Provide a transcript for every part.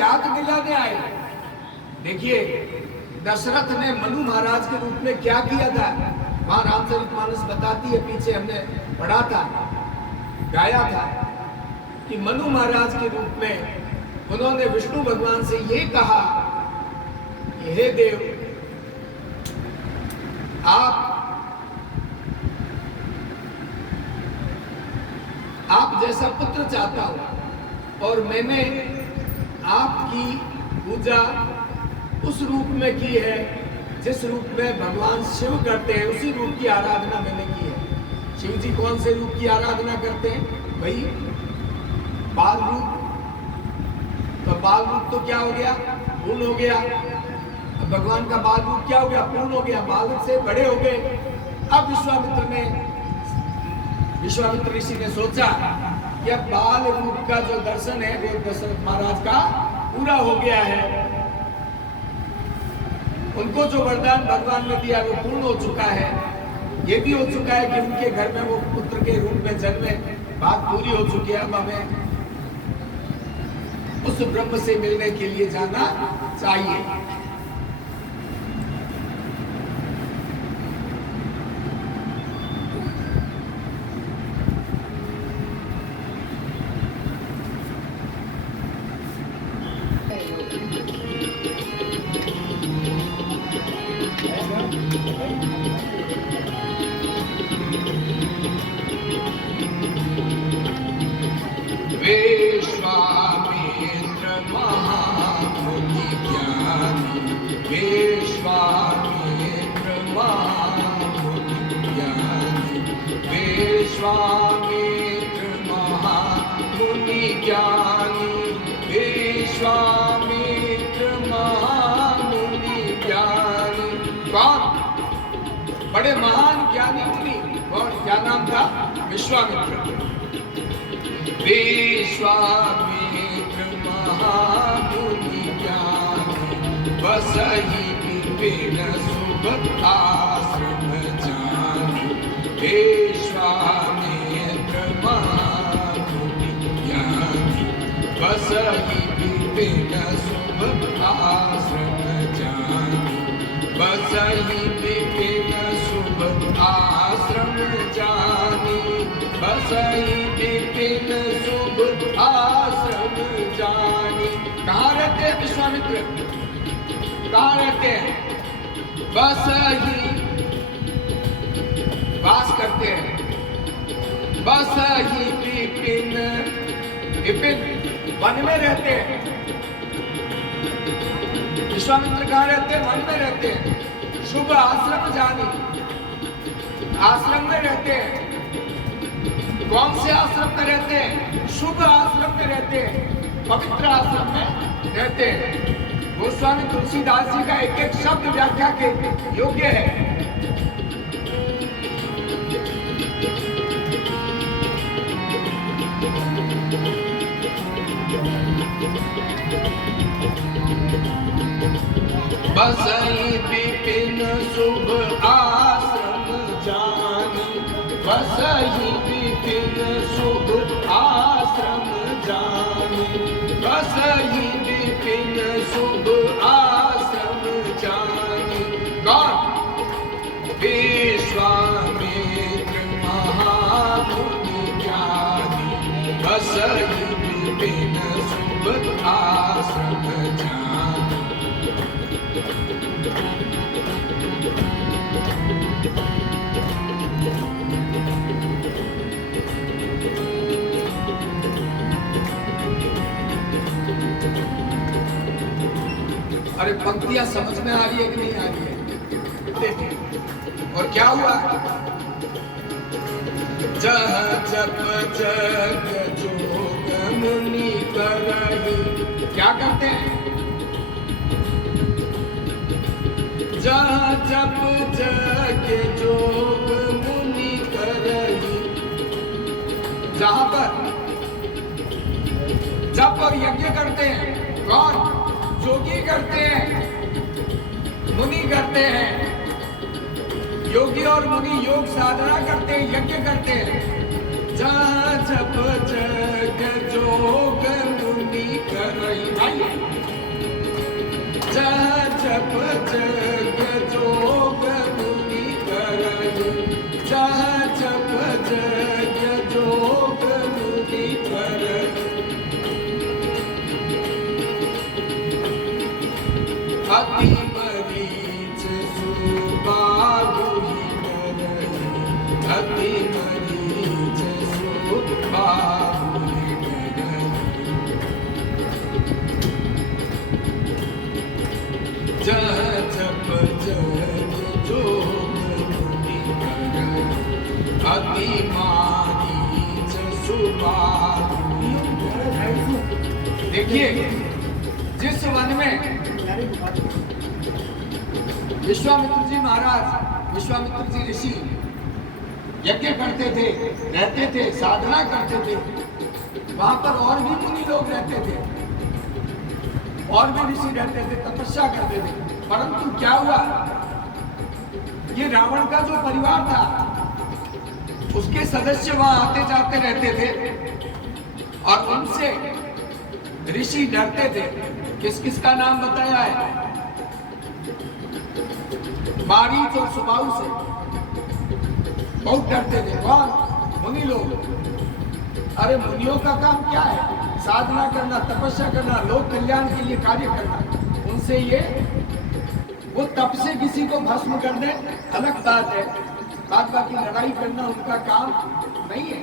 याद दिलाने आए। देखिए दशरथ ने मनु महाराज के रूप में क्या किया था, वहां रामचरितमानस बताती है, पीछे हमने पढ़ा था, गाया था कि मनु महाराज के रूप में उन्होंने विष्णु भगवान से ये कहा कि हे देव, आप जैसा पुत्र चाहता हूं, और मैंने आपकी पूजा उस रूप में की है जिस रूप में भगवान शिव करते हैं, उसी रूप की आराधना मैंने की है। शिव जी कौन से रूप की आराधना करते हैं भाई? बाल रूप। तो बाल रूप तो क्या हो गया? पूर्ण हो गया। भगवान का बाल रूप क्या हो गया? पूर्ण हो गया। बाल रूप से बड़े हो गए। अब विश्वामित्र ऋषि ने सोचा कि अब बाल रूप का जो दर्शन है वो दशरथ महाराज का पूरा हो गया है। उनको जो वरदान भगवान ने दिया वो पूर्ण हो चुका है। ये भी हो चुका है कि उनके घर में वो पुत्र के रूप में जन्मे, बात पूरी हो चुकी है। अब हमें उस ब्रह्म से मिलने के लिए जाना चाहिए। विश्वामित्र महामुनि ज्ञानी, विश्वामित्र महामुनि ज्ञानी, विश्वामित्र महामुनि ज्ञानी, विश्वामित्र महामुनि ज्ञानी। कौन? बड़े महान ज्ञानी मुनि। कौन? क्या नाम था? विश्वामित्र। विश्वामित्र महामुनि ज्ञानी, बसहि विपिन शुभ आश्रम जानी। विश्वामित्र महामुनि ज्ञानी, बसहि विपिन शुभ आश्रम जानी। बसहि विपिन शुभ आश्रम जानी, बसहि विपिन शुभ आश्रम जानी। कहाँ रहते हैं विश्वामित्र? कहाँ रहते हैं? बसहि, वास करते हैं। बसहि विपिन, विपिन वन में रहते हैं। विश्वामित्र कहाँ रहते हैं? वन में रहते हैं। शुभ आश्रम जानी, आश्रम में रहते हैं। कौन से आश्रम में रहते हैं? शुभ आश्रम में रहते हैं, पवित्र आश्रम में रहते हैं। गोस्वामी तुलसीदास जी का एक एक शब्द व्याख्या के योग्य है। बसहि विपिन शुभ आश्रम जानी, बसहि विपिन शुभ आश्रम जानी, बसहि विपिन शुभ आश्रम जानी। कौन? विश्वामित्र महामुनि ज्ञानी, बसहि विपिन शुभ आश्रम जानी। अरे पंक्तियां समझ में आ रही है कि नहीं आ रही है? और क्या हुआ? जह जप जग जोग मुनि करहि, क्या करते हैं? जह जप जग जोग मुनि करहि। जहां पर जप और यज्ञ करते हैं। कौन? योगी करते हैं, मुनि करते हैं। योगी और मुनि योग साधना करते हैं, यज्ञ करते हैं। जहाँ जप जग जोग मुनि करहि। जप जग जोग मुनि करहि जप जग जोग मुनि करहि अति मरीच सुबाहुहि करहि अति मरीच सुबाहुहि जप जग जोग मुनि करहि अति मारीच सुबाहुहि करहि। देखिए, जिस वन में विश्वामित्र जी महाराज, विश्वामित्र जी ऋषि यज्ञ करते थे, रहते थे, साधना करते थे, वहां पर और भी मुनि लोग रहते थे, और भी ऋषि रहते थे, तपस्या करते थे। परंतु क्या हुआ, ये रावण का जो परिवार था उसके सदस्य वहां आते जाते रहते थे और उनसे ऋषि डरते थे। किस किस का नाम बताया है? मारीच और सुबाहु से बहुत डरते थे। कौन? मुनि लोग। अरे मुनियों का काम क्या है? साधना करना, तपस्या करना, लोक कल्याण के लिए कार्य करना। उनसे ये वो तप से किसी को भस्म कर दे अलग बात है, बात बाकी लड़ाई करना उनका काम नहीं है।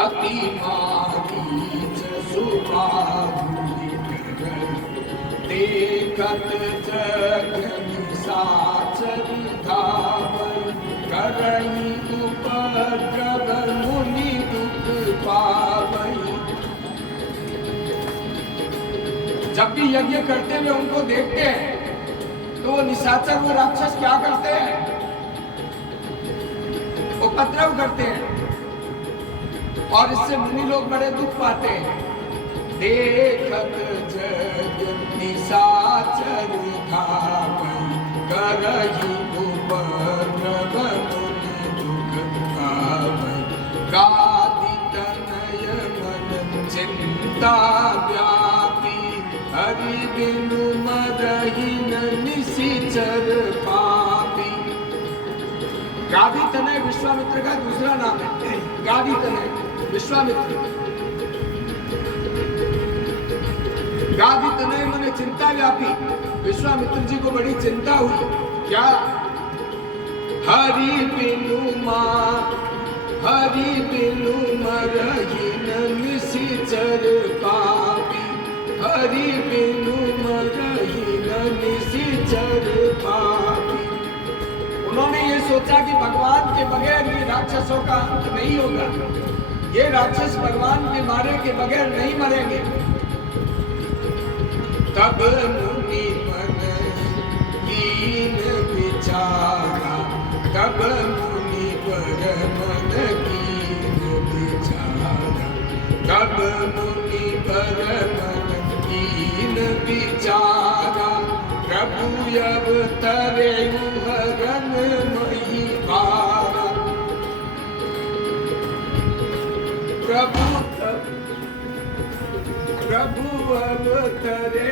अति मारीच सुबाहुहि करहि देखत जग निशाचर धावै करहि उपद्रव मुनि दुख पावै। जब भी यज्ञ करते हुए उनको देखते हैं तो वो निशाचर, वो राक्षस क्या करते हैं? उपद्रव करते हैं और इससे मुनि लोग बड़े दुख पाते हैं। देखत जग निशाचर धावै करहि उपद्रव मुनि दुख पावै। गादि तनय मन चिंता व्यापी हरि बिनु मरहि न निशिचर पापी। गादि तनय विश्वामित्र का दूसरा नाम है। गादि तनय विश्वामित्र, गादि तनय माने चिंता व्यापी। विश्वामित्र जी को बड़ी चिंता हुई। क्या? हरि बिनु मरहि न निशिचर पापी हरि बिनु मरहि न निशिचर पापी। उन्होंने ये सोचा कि भगवान के बगैर ये राक्षसों का अंत नहीं होगा, ये राक्षस भगवान के मारे के बगैर नहीं मरेंगे। तब मुनि मन कीन विचारा तब मुनि पर मन कीन विचारा तब मुनि पर मन कीन विचारा प्रभु अवतरे हरन मही पारा। प्रभु अवतरे